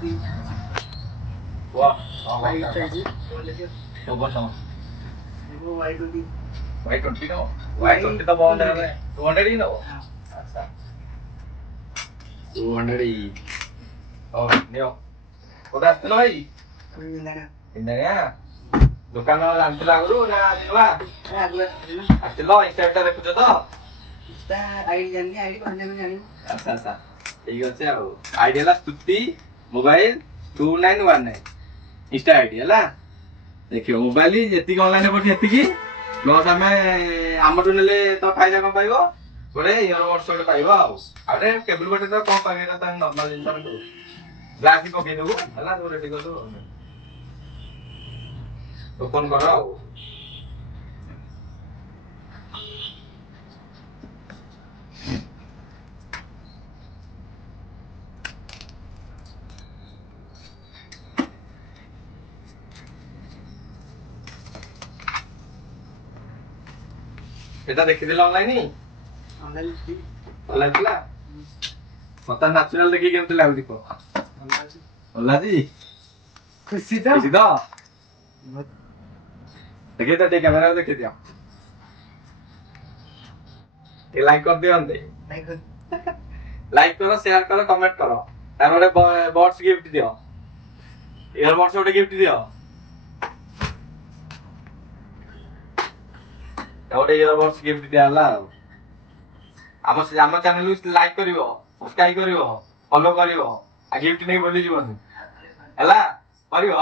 Wah, White ID. coba sama. Ibu white ID. White 20 no? White 20 तो बहुत है 200 ही ना वो? अच्छा 200 ही oh Neo udah asli भाई ini ya दुकान वाला अंतिम लागू ना दिलवा asli lo एक सेट देखो तो आईडी जानी आईडी कौन जानी अच्छा अच्छा ठीक है चलो आईडी ला स्तुति मोबाइल 2919 इंस्टा आईडी है ला देखियो मोबाइल जेती ऑनलाइन पड़ी जेती प्लस आमे हमटु नेले तो फायदा कम पाइबो गोटे इयर वर्ष गोटे पाइबो आरे केबल गोटे तो कम पाइबा ता नॉर्मल जिंस ग्लास ही पके देबो हला तो रेडी कर दो ओपन करो এটা দেখি দিল অনলাইনে অনলাইন ଥିଲା মত ন্যাচারাল দেখি কেমতে লাগুଛି কো অনলাইন खुशी খুশি তো দেখে তো ঠিক ক্যামেরা দেখে দিও এই লাইক কর দিও আনতে লাইক করো শেয়ার করো কমেন্ট করো তারপরে বটস গিফট দিও এর বটস ওটা গিফট দিও তাহলে এর বটস গিফট দিয়া হলা ଆମ ଚ୍ୟାନେଲ କୁ ଲାଇକ୍ କରିବ ସବସ୍କ୍ରାଇବ କରିବ ଫଲୋ କରିବ ଆଉ ଗିଫ୍ଟ ନେଇ ବୁଲି ଯିବନି ହେଲା କରିବ